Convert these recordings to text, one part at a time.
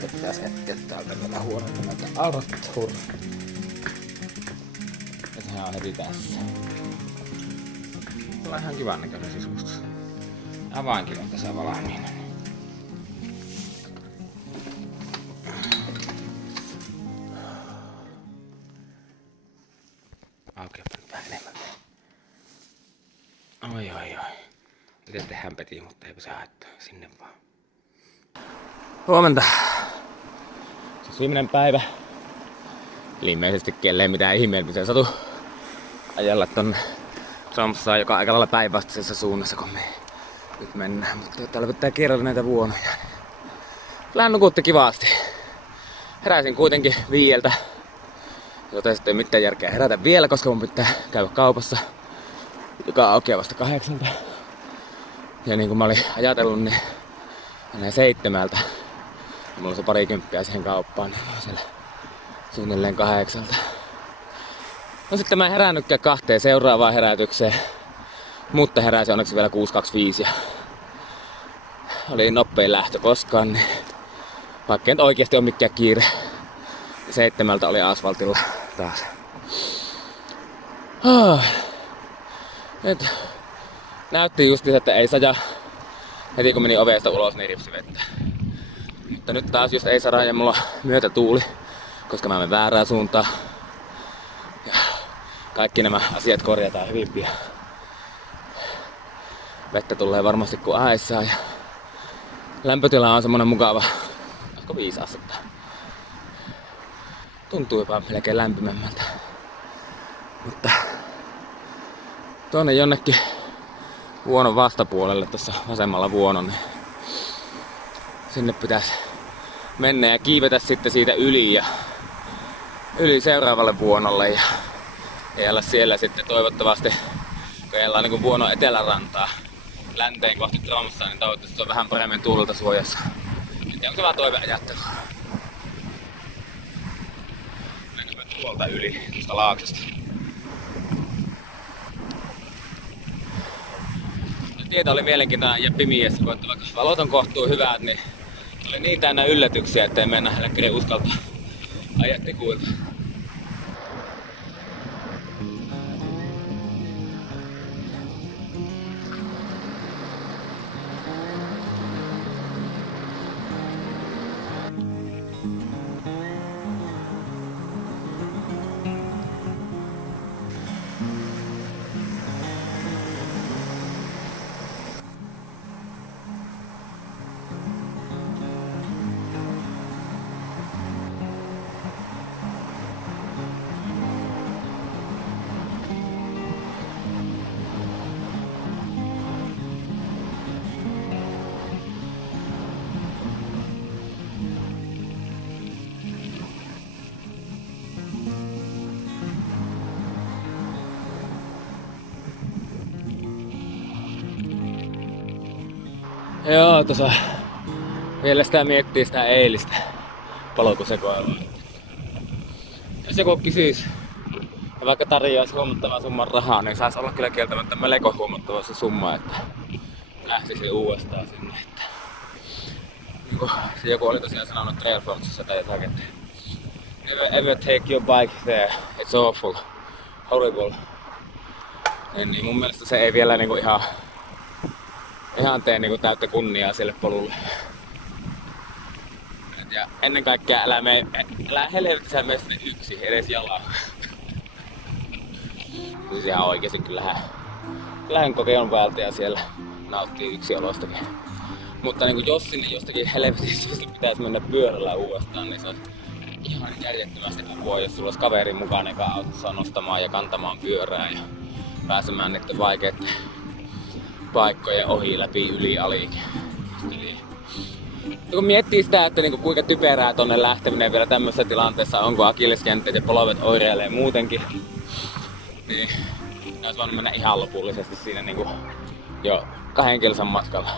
Sitten pitäis etsiä täältä vielä huoneelta näitä Arthur. Ja sehän on heti tässä. Tulee ihan kivan näköinen sisustus. Avainkin on tässä valmiina. Aukeapa nyt vähän enemmän. Oi. Miten tehdään peti, mutta eipä se haittaa. Sinne vaan. Huomenta. Siis viimeinen päivä. Ilmeisesti kelleen mitään ihmeellisiä satu ajalla tonne Tromssaan, joka on aika lailla päinvastaisessa suunnassa kun me nyt mennään. Mutta täällä pitää kierrellä näitä vuonoja. Kyllähän nukutte kivasti. Heräsin kuitenkin 5. Joten sitten ei mitään järkeä herätä vielä, koska mun pitää käydä kaupassa, joka on aukeaa vasta 8. Ja niin kuin mä olin ajatellut, niin menee 7. Ja mulla on se parikymppiä siihen kauppaan, niin siellä suunnilleen 8. No sitten mä en herännytkään 2 seuraavaan herätykseen, mutta heräsin onneksi vielä 6.25 ja oli nopein lähtö koskaan, niin vaikka ei nyt oikeesti ole mikään kiire. 7 oli asfaltilla taas. Nyt näytti justi, että ei saja. Heti kun meni ovesta ulos, niin ripsi vettä. Mutta nyt taas just ei saada ja mulla on myötätuuli, koska mä menen väärään suuntaan. Ja kaikki nämä asiat korjataan hyvin pian. Vettä tulee varmasti kun aissaan ja lämpötila on semmonen mukava. Olisiko 5 astetta? Tuntuu jopa melkein lämpimämmältä. Mutta tuonne jonnekin vuonon vastapuolelle tuossa vasemmalla vuonon, niin sinne pitäisi mennä ja kiivetä sitten siitä yli seuraavalle vuonolle ja olla siellä sitten toivottavasti, kun ollaan niin vuonon etelärantaa länteen kohti Tromssaa, niin toivottavasti se on vähän paremmin tuulelta suojassa. Onko se vaan toiveajattelu? Mennään tuolta yli tuosta laaksosta. Tieto oli mielenkiintoinen ja pimiessä, kun vaikka valot on kohtuu hyvät, niin oli niin täynnä yllätyksiä, ettei mennä läkkeen uskaltaa ajaa tikuilta. Joo, tuossa vielä sitä miettii sitä eilistä palokusekoilua. Jos joku kysyisi ja vaikka tarjoaisi huomattavan summan rahaa, niin saisi olla kyllä kieltämättä melko huomattava se summa, että lähtisi uudestaan sinne. Että niin kuin se joku oli tosiaan sanonut Trailforksissa tai jotakin, että never ever take your bike there, it's awful, horrible. Niin mun mielestä se ei vielä niinku ihan tee niinku täyttä kunniaa sille polulle. Ja ennen kaikkea älä helvetissä mene sinne yksin, edes jalaa. Siis ihan oikeesti kyllähän kokeilun päältä ja siellä nauttii yksiolostakin. Mutta niinku jos sinne jostakin helvetissä pitäisi mennä pyörällä uudestaan, niin se on ihan järjettömästi apua, jos sulla olisi kaveri mukaan, joka auttaa nostamaan ja kantamaan pyörää ja pääsemään niiden vaikeiden paikkojen ohi, läpi, yli, alikin. Kun miettii sitä, että niinku kuinka typerää tonne lähteminen vielä tämmöisessä tilanteessa on, kun akillesjänteet ja polvet oireilee muutenkin, niin olisi voinut mennä ihan lopullisesti siinä niinku jo 2 kilsan matkalla.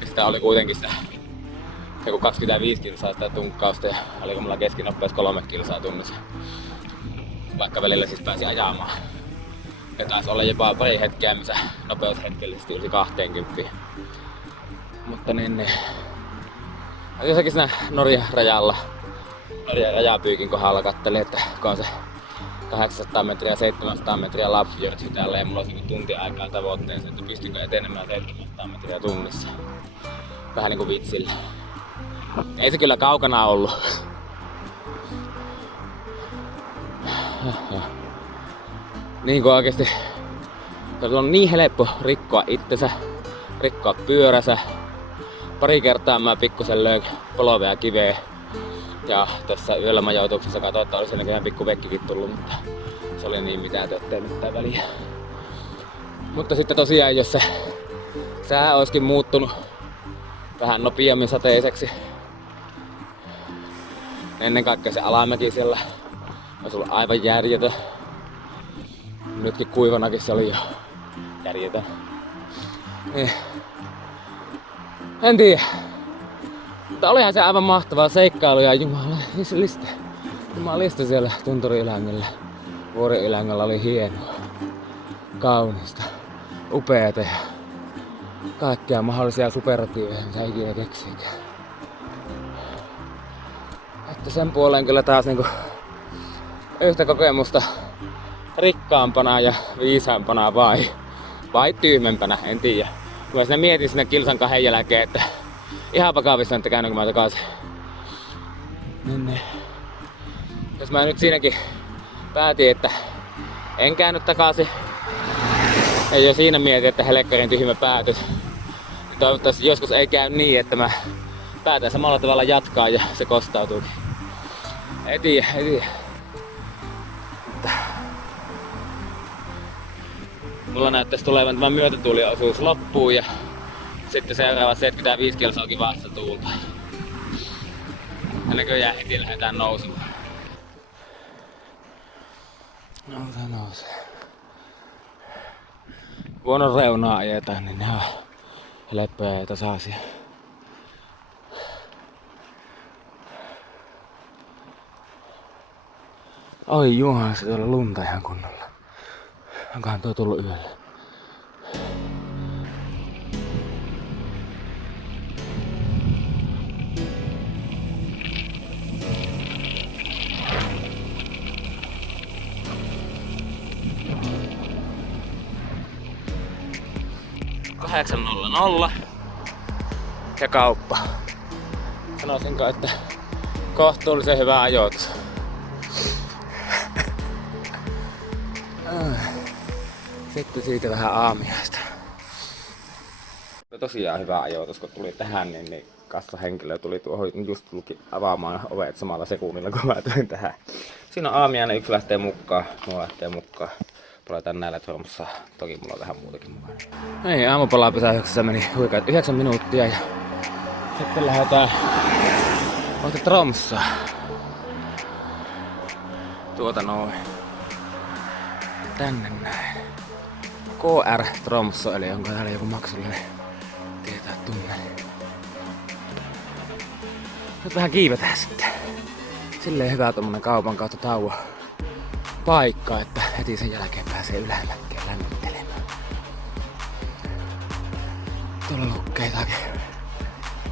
Ja sitä oli kuitenkin sitä joku 25 kilsaa sitä tunkkausta ja oliko mulla keskinopeus 3 kilsaa tunnissa. Vaikka välillä siis pääsi ajamaan. Ja taisi olla jopa pari hetkeä, missä nopeus hetkellisesti yli 20. Mutta niin, Jossakin siinä Norjan rajalla, Norjan rajapyykin kohdalla kattelin, että kun on se 800 metriä, 700 metriä Lappjärvi täällä ja mulla olisi tunti aikaa tavoitteeseen, että pystynkö etenemään 700 metriä tunnissa. Vähän niinku vitsillä. Ei se kyllä kaukana ollut. Niin kuin oikeesti se on niin helppo rikkoa itsensä, rikkoa pyöränsä. Pari kertaa mä pikkusen löin polvea ja kiveä. Ja tässä yöllä majoituksessa katsoin, että olisi näköjään pikku vekkikin tullut, mutta se oli niin mitään, ettei mitään väliä. Mutta sitten tosiaan, jos se sää olisikin muuttunut vähän nopeammin sateiseksi, ennen kaikkea se alamäki siellä olisi ollut aivan järjetön. Nytkin kuivanakin se oli jo järjetön. En tiedä. Mutta olihan se aivan mahtavaa seikkailu ja jumalista siellä tunturiylängöllä. Vuoriylängöllä oli hienoa, kaunista, upeata ja kaikkia mahdollisia superlatiiveja, mitä ikinä keksiikään. Että sen puoleen kyllä taas niinku yhtä kokemusta rikkaampana ja viisaampana vai tyhmempänä, en tiedä. Mä siinä mietin sinne kilsan 2 jälkeen, että ihan vakavissa, että käännänkö mä takaisin. Niin. Jos mä nyt siinäkin päätin, että en käännyt takaisin, ja jo siinä mietin, että helekkarin tyhmä päätös. Toivottavasti joskus ei käy niin, että mä päätän samalla tavalla jatkaa ja se kostautuukin. Ei tiedä. Mulla näyttäisi tulevan tämä myötätuuliosuus loppuun ja sitten seuraavat 75 kilsoakin vastatuulta. Ja näköjään heti lähdetään nousemaan. Nousee. Vuonon reunaa ajetaan, niin ne on helppoja ja tasaisia. Oi juhan, se tuolla lunta ihan kunnolla. Onkohan tuo tullut yöllä? (8:00) ja kauppa. Sanoisinko, että kohtuullisen hyvä ajoitus. Sitten siitä vähän aamiaista. Tosiaan hyvä ajoitus, kun tuli tähän, niin kassahenkilö tuli tuohon just avaamaan ovet samalla sekunnilla, kun mä tulin tähän. Siinä on aamiainen, yksi lähtee mukaan, mulla lähtee mukaan. Palataan näillä Tromssaa. Toki mulla on vähän muutakin mukana. Ei, aamupalapysäyksessä meni huikaat 9 minuuttia ja sitten lähdetään kohti Tromssaa. Noin. Tänne näin. KR Tromsso, eli onko täällä joku maksullinen tietää tunneli. Nyt vähän kiivetään sitten. Silleen hyvä tommonen kaupan kautta tauon paikka, että heti sen jälkeen pääsee ylämäkkeen lämmittelemään. Tuolla lukkeitakin.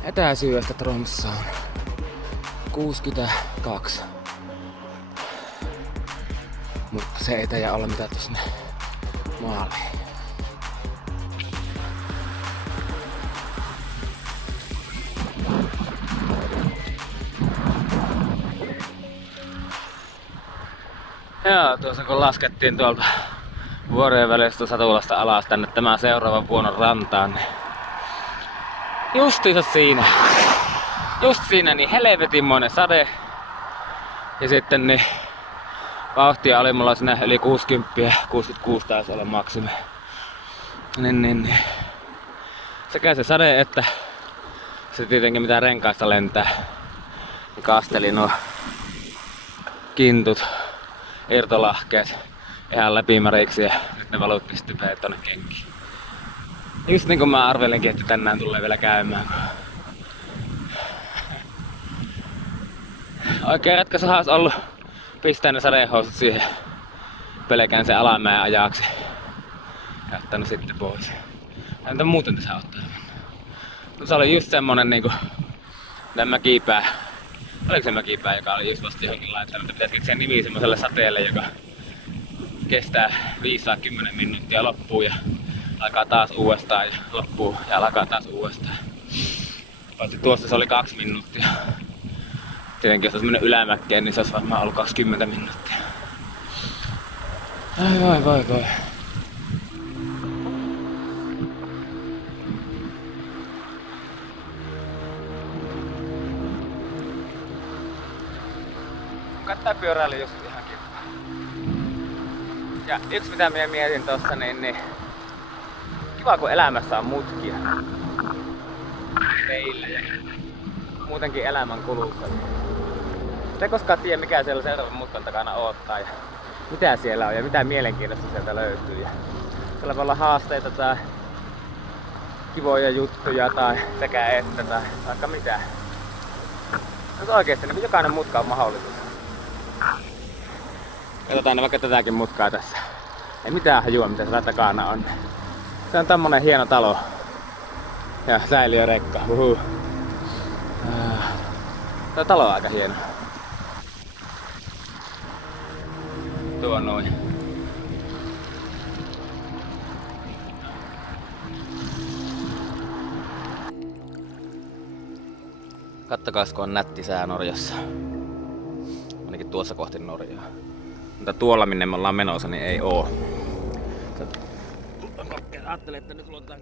Etäisyydestä Tromssaan 62. Mutta se ei taida olla mitään sinne maaliin. Joo, tuossa kun laskettiin tuolta vuorien välistä satulasta alas tänne tämän seuraavan vuonon rantaan, niin just siinä niin helvetinmoinen sade. Ja sitten niin vauhtia oli mulla siinä yli 60, 66 taisi olla maksimi. Niin. Sekä se sade että se tietenkin mitä renkaista lentää. Ja kasteli nuo kintut, irtolahkeet ihan läpimäriksi ja nyt ne valutti sitten tonne kenkiin. Just niin kuin mä arvelinkin, että tänään tulee vielä käymään. Oikea ratkaisu olisi ollut pistää ne sadehousut siihen pelkään sen alamäen ajaksi. Jättänyt sitten pois. Entä muuten tässä ottaa? No se oli just semmonen niinku Tämä Mäkipää. Oliko se Mäkipää, joka oli just vasta johonkin laittanut, että pitäisi keksiä nimi semmoiselle sateelle, joka kestää 5-10 minuuttia loppuu ja alkaa taas uudestaan ja loppuu ja alkaa taas uudestaan. Paitsi tuossa se oli 2 minuuttia. Tietenkin jos olisi mennyt ylämäkkeen, niin se olisi varmaan ollut 20 minuuttia. Ai voi. Kattaa pyöräily just ihan kiva. Ja yksi mitä minä mietin tossa, niin kiva kun elämässä on mutkia. Teillä ja muutenkin elämän kulussa. Sitä ei koskaan tiedä mikä siellä seuraavan mutkan takana odottaa ja mitä siellä on ja mitä mielenkiintoista sieltä löytyy. Ja siellä voi olla haasteita tai kivoja juttuja tai sekä että tai vaikka mitä. Mutta oikeesti niin jokainen mutka on mahdollisuus. Katsotaan vaikka tätäkin mutkaa tässä. Ei mitään hajua mitä siellä takana on. Se on tommonen hieno talo. Ja säiliörekka. Tää talo on aika hieno. Tuo noin. Kattokaas kun on nätti sää Norjassa. Ainakin tuossa kohti Norjaa. Mutta tuolla minne me ollaan menossa niin ei oo. Ajattelin, että nyt luotetaan